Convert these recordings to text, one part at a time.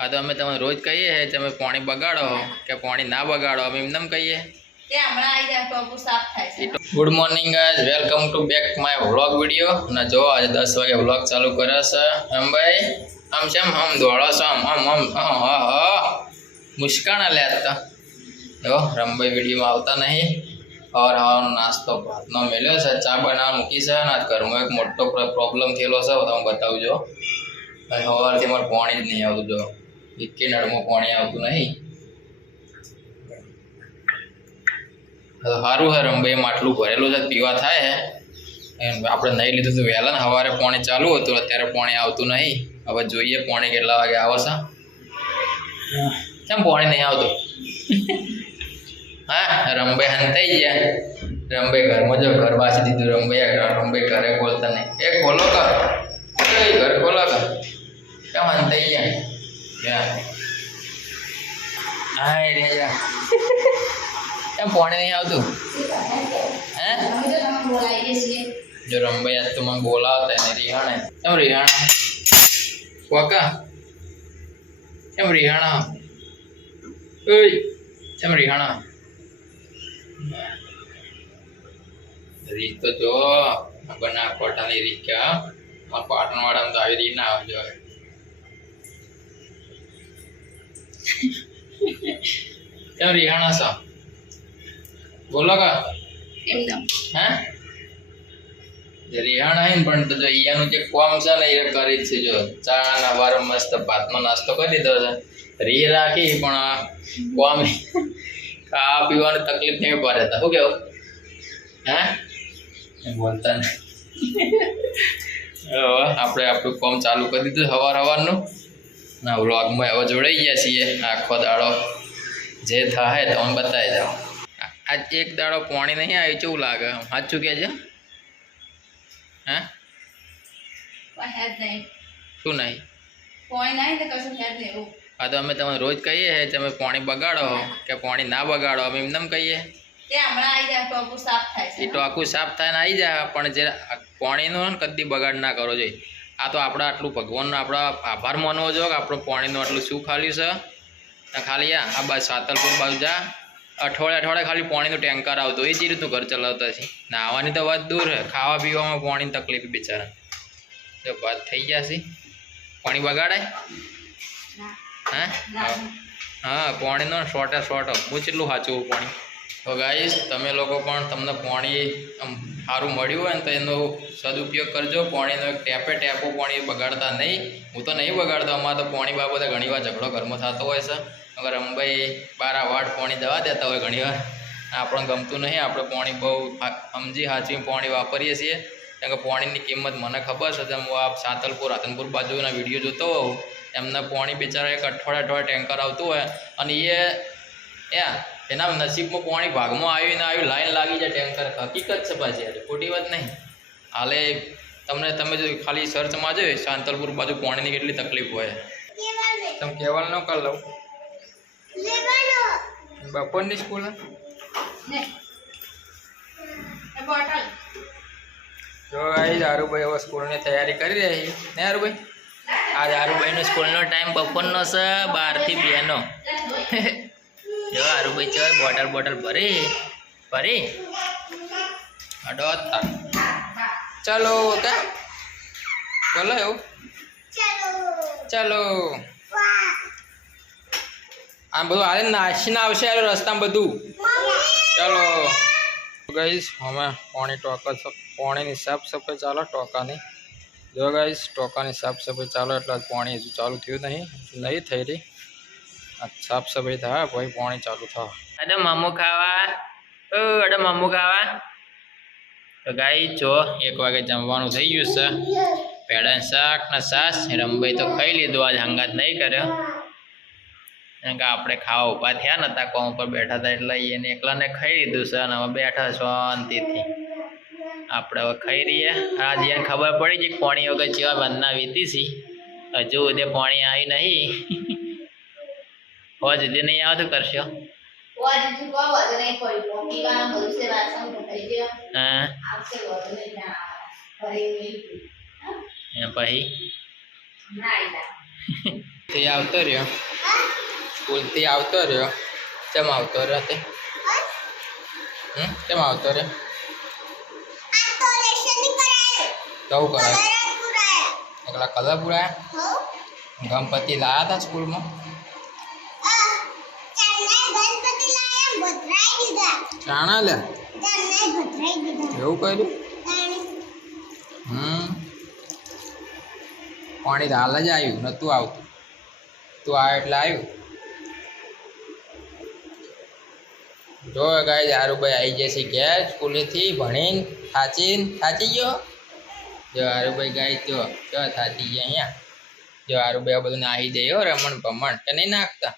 આ તો અમે તમે રોજ કહીએ છે તમે પાણી બગાડો કે પાણી ના બગાડો અમે એમને કહીએ. Good morning guys, welcome to back my vlog video. અને જો આજે 10 વાગે વ્લોગ ચાલુ કર્યો છે. ભાઈ આમ છે આમ દોડો છો આમ મુસ્કાણા લેતા જો રમભાઈ વિડીયોમાં આવતા નહીં. और નાસ્તો ભાતનો મેલ્યો છે, ચા બનાવવા મૂકી છે અને આજ ઘરમાં એક મોટો પ્રોબ્લેમ થયેલો છે. તો હું બતાવું જો સવારથી મારે પાણી જ નહીં આવતું. જો એકે નળમાં પાણી આવતું નહીં. સારું છે રમભાઈ માટલું ભરેલું છે, પીવા થાય છે. આપણે નહીં લીધું તો વહેલા ને સવારે પાણી ચાલુ હતું, અત્યારે પાણી આવતું નહીં. હવે જોઈએ પાણી કેટલા વાગે આવે છે. કેમ પાણી નહીં આવતું? હા રમભાઈ હંતાઈ ગયા. રમભાઈ ઘરમાં જો ઘર વાંચી દીધું. રમભાઈ ઘરે ખોલતા નહીં. એ ખોલો કર, ઘર ખોલો કર. કેમ હંતાઈ ગયા? હા રે જા. કેમ પાણી નહીં આવતું? હે જો રમભાઈ આજ તો મને બોલાવતા એને રિહાણે. કેમ રિહાણા કોકા? કેમ રિહાણા? ઓય કેમ રિહાણા? રીત તો જો બના કોટાની રીત કે પાટણ વાળામાં તો આવી રીત ના આવજો. કેમ રિહાણા છો? બોલો કા હે રિહાણા હે પણ તો જો અહીંયાનું જે કોમ છે ને એ કરી છે. જો ચા ના વાર મસ્ત ભાતનો નાસ્તો કરી દીધો છે. રી રાખી પણ કોમ ખાવા પીવાની તકલીફ નહીં પડે. શું કેવું? હે બોલતા ને આપણે આપણું કોમ ચાલુ કરી દીધું સવારનું. ના વ્લોગમાં હવે જોડાઈ ગયા છીએ. આખો દાડો જે થાય તમે બતાવી જાઓ. આજ એક દાડો પાણી નહીં આવ્યું, કેવું લાગે? સાચું કહેજો. હે શું નહીં? હા તો અમે તમે રોજ કહીએ છે તમે પાણી બગાડો કે પાણી ના બગાડો અમે એમને કહીએ. એ ટોકું સાફ થાય ને આવી જાય, પણ જે પાણીનું કદી બગાડ ના કરો જોઈએ. આ તો આપણે આટલું ભગવાનનો આપણો આભાર માનવો જોઈએ કે આપણું પાણીનું આટલું શું ખાલી છે. ખાલી આ બાજુ સાતલપુર બાજુ જા અઠવાડિયે ખાલી પાણીનું ટેન્કર આવતું, એ જ રીતનું ઘર ચલાવતા છે. નાહવાની તો વાત દૂર છે, ખાવા પીવામાં પાણીની તકલીફ બિચારા. જો વાત થઈ ગયા છે. પાણી બગાડાય? હા પાણીનો શોર્ટે શોર્ટ હું કેટલું સાચું પાણી. તો ગાઈસ તમે લોકો પણ તમને પાણી સારું મળ્યું હોય ને તો એનો સદુપયોગ કરજો. પાણીનો એક ટેપો પાણી બગાડતા નહીં. હું તો નહીં બગાડતો. અમારે તો પાણી બાબતે ઘણીવાર ઝઘડો ઘરમાં થતો હોય છે. અગર રમભાઈ 12 વાટ પાણી દવા દેતા હોય ઘણીવાર, આપણને ગમતું નહીં. આપણે પાણી બહુ સમજી સાચવી પાણી વાપરીએ છીએ. કારણ કે પાણીની કિંમત મને ખબર છે. હું આ સાતલપુર રાધનપુર બાજુના વિડીયો જોતો હોઉં, એમને પાણી બિચારા એક અઠવાડિયે ટેન્કર આવતું હોય અને એના નસીબમાં પાણી ભાગમાં આવ્યું ને આવ્યું, લાઈન લાગી જાય ટેન્કર. હકીકત છે પાછી, યાર ખોટી વાત નહીં. હાલે તમે જો ખાલી સર્ચમાં જોઈએ સાંતલપુર બાજુ પાણીની કેટલી તકલીફ હોય. તમે કહેવાનું ન કરી લઉં. બપોરની સ્કૂલ જો ગાઈસ આરુભાઈ હવે સ્કૂલની તૈયારી કરી રહી ને. આરુભાઈ આજ આરુભાઈનો સ્કૂલનો ટાઈમ બપોરનો છે 12 થી 2 નો. જો આરુભાઈ ચાલ બોટલ ભરી અડો ચાલો કા બોલો એવું ચાલો. આમ બધું હાલે નાસીને આવશે યાર રસ્તામાં બધું. ચાલો ગાઈસ અમે પાણીની સાફ સફાઈ ચાલો ટોકાની. જો ગાઈસ ટોકાની સાફ સફાઈ ચાલો એટલે પાણી હજુ ચાલુ થયું નહીં થઈ રહી. આ સાફ સફાઈ થાય ભાઈ પાણી ચાલુ થાય. અડે મામુ ખાવા. તો ગાઈસ જો 1 વાગે જમવાનું થઈ ગયું છે. પેડા શાક ને છાશ. રમભાઈ તો ખાઈ લીધું, આજ હંગાત નહીં કર્યો. કારણ કે આપણે ખાવા ઊભા થયા નતા, કોમ ઉપર બેઠા હતા એટલે એને એકલાને ખાઈ લીધું છે. અને હવે બેઠા શાંતિથી આપણે હવે ખાઈ રહીએ. આજે એને ખબર પડી છે કે પાણી વગર જેવા બંધના વીતી છે. હજુ સુધી પાણી આવી નહીં. હો સુધી નહીં આવતું કરશો. હા પછી તે આવતો રહ્યો, સ્કૂલથી આવતો રહ્યો. કેમ આવતો રહ્યો તે? કેમ આવતો રહ્યો? કેવું કરાય? એકલા કલર પુરાયા? ગણપતિ લાયા હતા સ્કૂલમાં? ચાણા લે એવું કર્યું? પાણી હાલ જ આવ્યું, નતું આવતું. તું આવે એટલે આવ્યું. જો ગાય હારુભાઈ આવી જશે ઘેર સ્કૂલેથી ભણીને થાચી ગયો. જો હારુભાઈ ગાય જો થાચી ગયા અહીંયા. જો હારુભાઈ આ બધું નાહી દે હો, રમણ ભમણ કે નહીં નાખતા?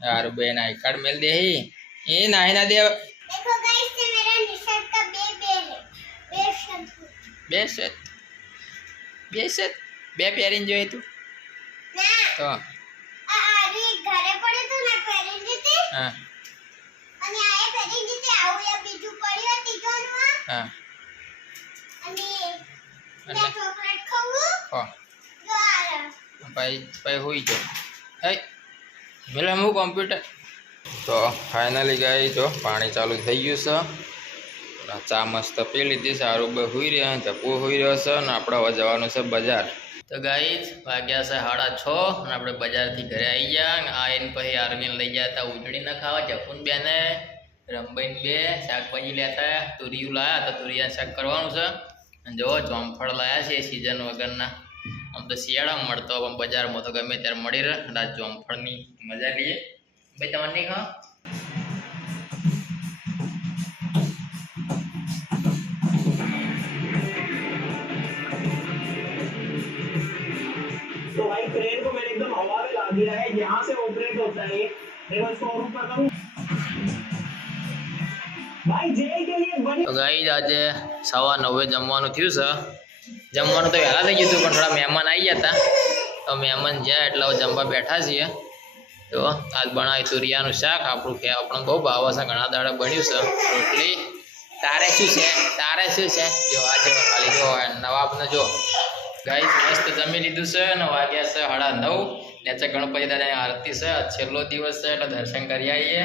हारुभाई ना आई कार्ड मिल दे ही ये नाही ना दे। देखो गाइस ये मेरा निशर्ट का बे शर्ट बे पेरिन जो है तू ना तो अरे घरे पड़े तो ना पेरिन देते हां અને આએ પેરિન દેતે આવું યા બીજું પડ્યો ટીચરનું हां અને મેં ચોકલેટ ખાવું હા જો આ ભાઈ હોઈ જો હે મેલા હું કોમ્પ્યુટર તો ફાઇનલી ગઈ જો પાણી ચાલુ થઈ ગયું છે. ચા મસ્ત પી લીધી છે. હારુભાઈ હોઈ રહ્યા, જપુ હોઈ રહ્યો છે અને આપણે હવે જવાનું છે બજાર. તો ગાઈસ વાગ્યા છે 6:30 અને આપણે બજારથી ઘરે આવી ગયા. અને આ એને પછી આરવીને લઈ ગયા હતા ઉજળી ના ખાવા. જપુન બેને રંબાઈન બે શાકભાજી લેતા તુરિયું લાયા તો તુરિયા શાક કરવાનું છે. અને જો જોમફળ લાયા છે સિઝન વગરના. આમ તો શિયાળામાં મળતો પણ બજારમાં તો ગમે ત્યારે મળી રહે. અને આ જોમફળની મજા લઈએ. ભાઈ તમારે નહીં ખાવા? तो भाई क्रेन को मैंने एकदम हवा में ला दिया है, यहाँ से ऑपरेट होता है ये. देखो इसको और ऊपर करूँ भाई जेल के लिए बड़ी. તો ગાઈસ આજે 9:15 જમવાનું થયું છે. જમવાનું તો વહેલા થઈ ગયું હતું પણ થોડા મહેમાન આવી ગયા હતા તો મહેમાન જ્યાં એટલે જમવા બેઠા છીએ. તો આજ બનાવી તુરિયાનું શાક. આપણને બહુ ભાવે છે, ઘણા દાડા બન્યું છે. રોટલી તારે શું છે? જો આ જો ખાલી જો નવાબને જો ગાઈસ મસ્ત જમી લીધું છે અને વાગ્યા છે 9:30. ને ગણપતિ દાદાની આરતી છે. આજ છેલ્લો દિવસ છે એટલે દર્શન કરી આવીએ.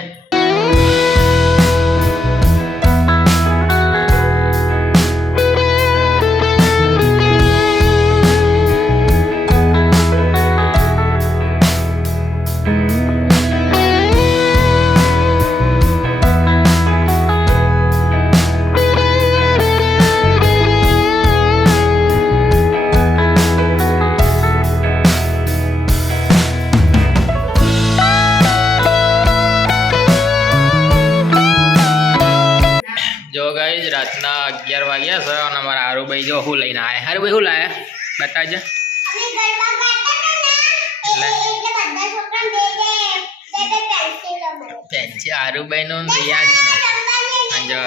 જો ગાઈસ રાતના 11 વાગ્યા છે અને અમારા હારુભાઈ જો હું લઈને આવ્યા. હારુભાઈ શું લાયા બતાવજો. અમે ગરબા ગાતા હતા ને એટલે બધા છોકરા બે પેન્સિલ અમારે પેન્સિલ હારુભાઈનું રિયાઝનો. અને જો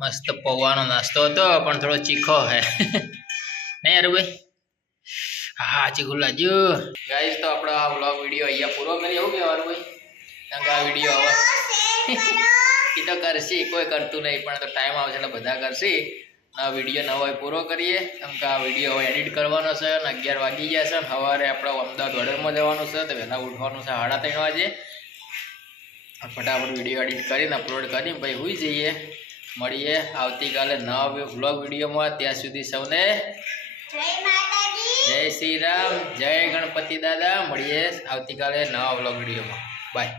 મસ્ત પૌવાનો નાસ્તો હતો પણ થોડો ચીખો હે નહીં હારુભાઈ? હા ચીખું લાગ્યો. ગાઈસ તો આપણો આ વ્લોગ વિડીયો અહીંયા પૂરો કરીએ. એવું કે હારુભાઈ? કારણ કે આ વિડીયો હવે એ તો કરશે, કોઈ કરતું નહીં પણ તો ટાઈમ આવશે એટલે બધા કરશે. આ વિડીયો નવો પૂરો કરીએ કેમ કે આ વિડીયો હવે એડિટ કરવાનો છે અને 11 વાગી ગયા છે. સવારે આપણે અમદાવાદ વડોદરામાં જવાનું છે તો વહેલા ઉઠવાનું છે 3:30 વાગે. ફટાફટ વિડીયો એડિટ કરીને અપલોડ કરીને પછી હોઈ જઈએ. મળીએ આવતીકાલે નવા વ્લોગ વિડીયોમાં. ત્યાં સુધી સૌને જય માતાજી, જય શ્રી રામ, જય ગણપતિ દાદા. મળીએ આવતીકાલે નવા વ્લોગ વિડીયોમાં. બાય.